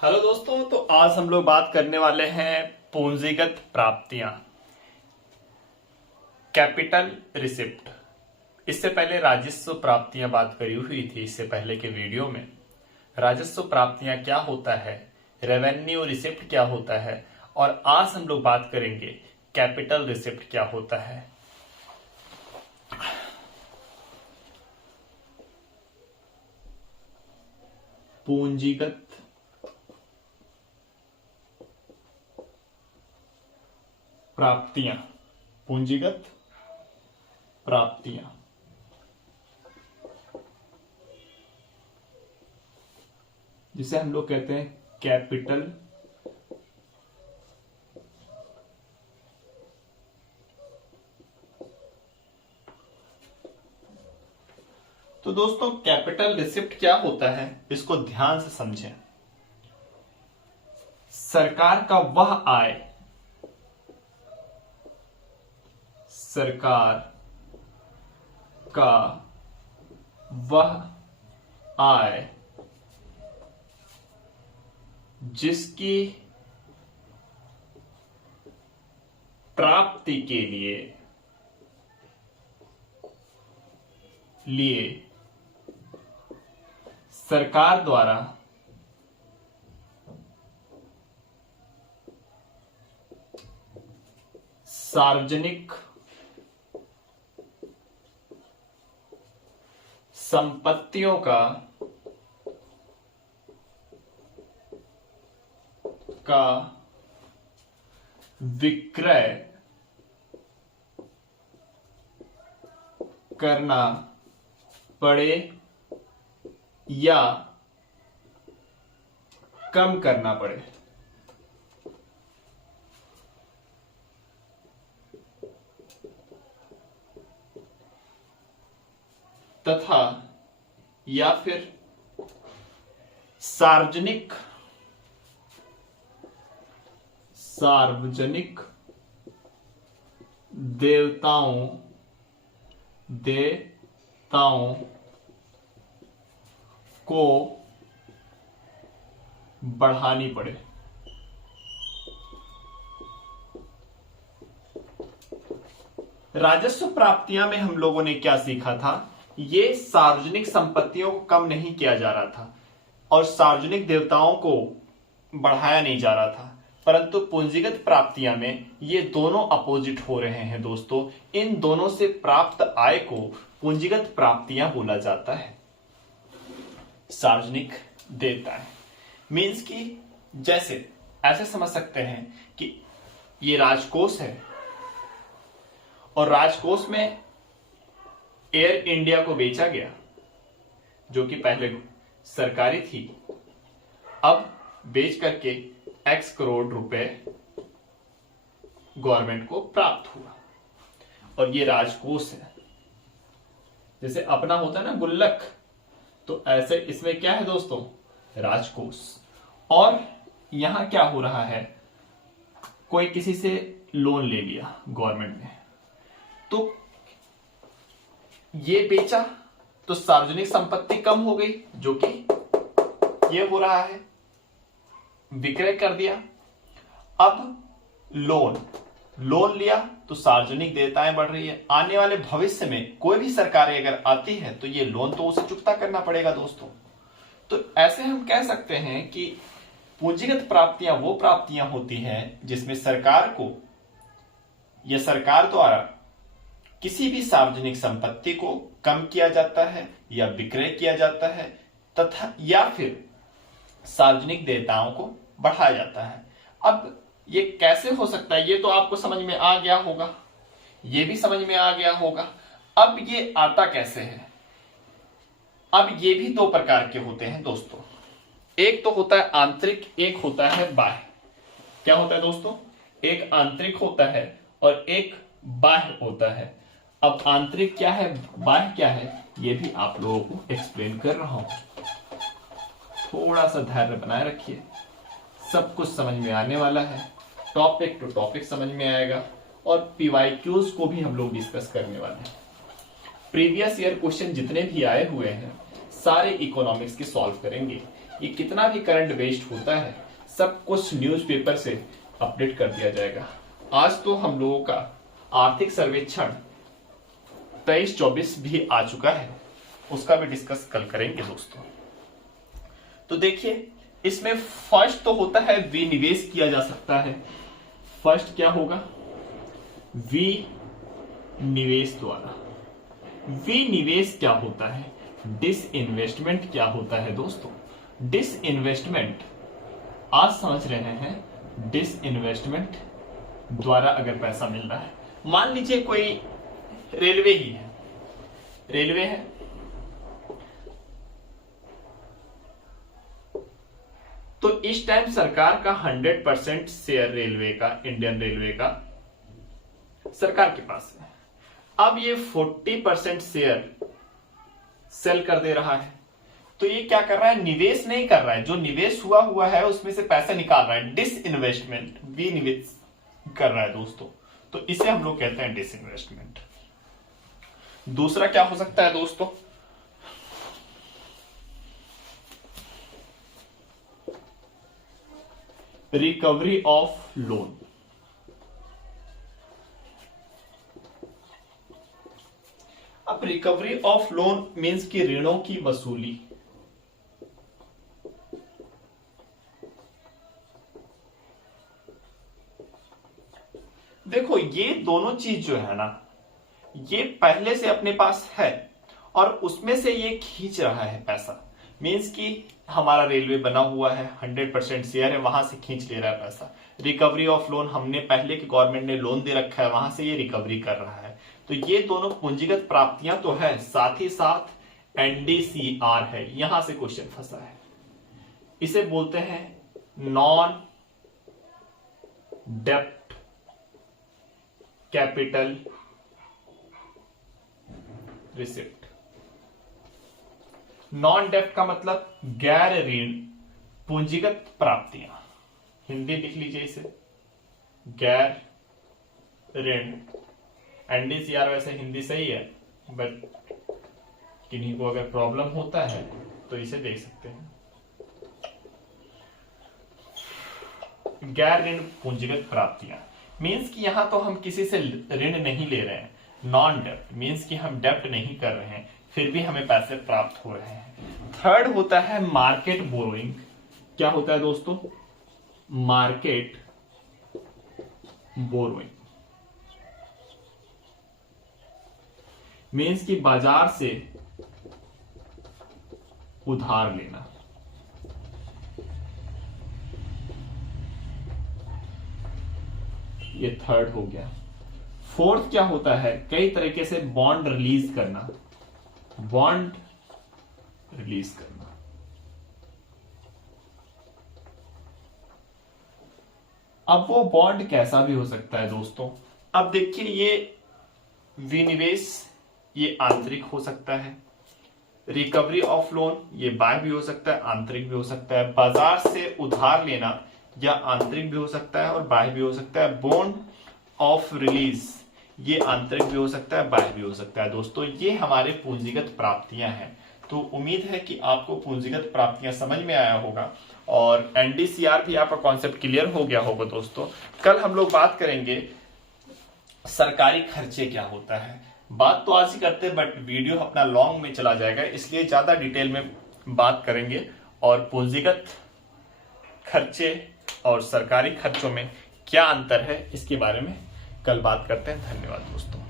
Hello दोस्तों, तो आज हम लोग बात करने वाले हैं पूंजीगत प्राप्तियां, कैपिटल रिसिप्ट। इससे पहले राजस्व प्राप्तियां बात करी हुई थी। इससे पहले के वीडियो में राजस्व प्राप्तियां क्या होता है, रेवेन्यू रिसिप्ट क्या होता है, और आज हम लोग बात करेंगे कैपिटल रिसिप्ट क्या होता है। पूंजीगत प्राप्तियां, पूंजीगत प्राप्तियां, जिसे हम लोग कहते हैं कैपिटल तो दोस्तों कैपिटल रिसिप्ट क्या होता है, इसको ध्यान से समझें। सरकार का वह आय, सरकार का वह आय जिसकी प्राप्ति के लिए सरकार द्वारा सार्वजनिक संपत्तियों का विक्रय करना पड़े या कम करना पड़े, तथा या फिर सार्वजनिक देवताओं को बढ़ानी पड़े। राजस्व प्राप्तियां में हम लोगों ने क्या सीखा था, ये सार्वजनिक संपत्तियों को कम नहीं किया जा रहा था और सार्वजनिक देवताओं को बढ़ाया नहीं जा रहा था, परंतु पूंजीगत प्राप्तियां में ये दोनों अपोजिट हो रहे हैं दोस्तों। इन दोनों से प्राप्त आय को पूंजीगत प्राप्तियां बोला जाता है। सार्वजनिक देवताएं मीन्स कि जैसे ऐसे समझ सकते हैं कि ये राजकोष है और राजकोष में एयर इंडिया को बेचा गया, जो कि पहले सरकारी थी, अब बेच करके x करोड़ रुपए गवर्नमेंट को प्राप्त हुआ और ये राजकोष है। जैसे अपना होता है ना गुल्लक, तो ऐसे इसमें क्या है दोस्तों, राजकोष। और यहां क्या हो रहा है, कोई किसी से लोन ले लिया गवर्नमेंट ने, तो ये बेचा तो सार्वजनिक संपत्ति कम हो गई, जो कि ये हो रहा है, विक्रय कर दिया। अब लोन लिया तो सार्वजनिक देयताएं बढ़ रही है। आने वाले भविष्य में कोई भी सरकारें अगर आती है तो ये लोन तो उसे चुकता करना पड़ेगा दोस्तों। तो ऐसे हम कह सकते हैं कि पूंजीगत प्राप्तियां वो प्राप्तियां होती हैं जिसमें सरकार को या सरकार द्वारा किसी भी सार्वजनिक संपत्ति को कम किया जाता है या विक्रय किया जाता है, तथा या फिर सार्वजनिक देयताओं को बढ़ाया जाता है। अब ये कैसे हो सकता है, ये तो आपको समझ में आ गया होगा, ये भी समझ में आ गया होगा। अब ये आता कैसे है, अब ये भी दो प्रकार के होते हैं दोस्तों। एक तो होता है आंतरिक, एक होता है बाह्य। क्या होता है दोस्तों, एक आंतरिक होता है और एक बाह्य होता है। अब आंतरिक क्या है, बाह्य क्या है, ये भी आप लोगों को एक्सप्लेन कर रहा हूं। थोड़ा सा धैर्य बनाए रखिए, सब कुछ समझ में आने वाला है, टॉपिक टू टॉपिक समझ में आएगा और पीवाईक्यूज को भी हम लोग डिस्कस करने वाले हैं। प्रीवियस ईयर क्वेश्चन जितने भी आए हुए हैं सारे इकोनॉमिक्स के सॉल्व करेंगे। ये कितना भी करंट वेस्ट होता है सब कुछ न्यूज़पेपर से अपडेट कर दिया जाएगा। आज तो हम लोगों का आर्थिक सर्वेक्षण 23-24 भी आ चुका है, उसका भी डिस्कस कल करेंगे दोस्तों। तो देखिए इसमें फर्स्ट तो होता है विनिवेश किया जा सकता है। फर्स्ट क्या होगा? विनिवेश द्वारा। विनिवेश क्या होता है? डिसइन्वेस्टमेंट क्या होता है दोस्तों? डिसइन्वेस्टमेंट आज समझ रहे हैं। डिसइन्वेस्टमेंट द्वारा अगर पैसा मिल रहा है, मान लीजिए कोई रेलवे ही है, रेलवे है, तो इस टाइम सरकार का 100% शेयर रेलवे का, इंडियन रेलवे का सरकार के पास है। अब ये 40% शेयर सेल कर दे रहा है, तो ये क्या कर रहा है? निवेश नहीं कर रहा है, जो निवेश हुआ है उसमें से पैसा निकाल रहा है। डिसइन्वेस्टमेंट, विनिवेश कर रहा है दोस्तों, तो इसे हम लोग कहते हैं डिसइन्वेस्टमेंट। दूसरा क्या हो सकता है दोस्तों? Recovery of loan. अब रिकवरी ऑफ लोन मींस कि ऋणों की वसूली। देखो ये दोनों चीज जो है ना, ये पहले से अपने पास है और उसमें से ये खींच रहा है पैसा। मींस कि हमारा रेलवे बना हुआ है, 100% शेयर है, वहां से खींच ले रहा है पैसा। रिकवरी ऑफ लोन, हमने पहले की गवर्नमेंट ने लोन दे रखा है, वहां से ये रिकवरी कर रहा है। तो ये दोनों पूंजीगत प्राप्तियां तो है, साथ ही साथ एनडीसीआर है। यहां से क्वेश्चन फंसा है, इसे बोलते हैं नॉन डेप्ट कैपिटल रिसिप्ट। नॉन डेप्ट का मतलब गैर ऋण पूंजीगत प्राप्तियां, हिंदी लिख लीजिए इसे, गैर ऋण। एनडीसीआर वैसे हिंदी सही है, बट किन्हीं को अगर प्रॉब्लम होता है तो इसे देख सकते हैं। गैर ऋण पूंजीगत प्राप्तियां मींस कि यहां तो हम किसी से ऋण नहीं ले रहे हैं। नॉन डेप्ट मींस कि हम डेप्ट नहीं कर रहे हैं, फिर भी हमें पैसे प्राप्त हो रहे हैं। थर्ड होता है मार्केट बोरोइंग। क्या होता है दोस्तों? मार्केट बोरोइंग मींस कि बाजार से उधार लेना। ये थर्ड हो गया। फोर्थ क्या होता है? कई तरीके से बॉन्ड रिलीज करना। बॉन्ड रिलीज करना, अब वो बॉन्ड कैसा भी हो सकता है दोस्तों। अब देखिए ये विनिवेश, ये आंतरिक हो सकता है। रिकवरी ऑफ लोन, ये बाह्य भी हो सकता है, आंतरिक भी हो सकता है। बाजार से उधार लेना या आंतरिक भी हो सकता है और बाह्य भी हो सकता है। बॉन्ड ऑफ रिलीज, ये आंतरिक भी हो सकता है, बाह्य भी हो सकता है। दोस्तों ये हमारे पूंजीगत प्राप्तियां हैं। तो उम्मीद है कि आपको पूंजीगत प्राप्तियां समझ में आया होगा और एनडीसीआर भी आपका कॉन्सेप्ट क्लियर हो गया होगा। दोस्तों कल हम लोग बात करेंगे सरकारी खर्चे क्या होता है। बात तो आज ही करते हैं, बट वीडियो अपना लॉन्ग में चला जाएगा, इसलिए ज्यादा डिटेल में बात करेंगे और पूंजीगत खर्चे और सरकारी खर्चों में क्या अंतर है इसके बारे में कल बात करते हैं। धन्यवाद दोस्तों।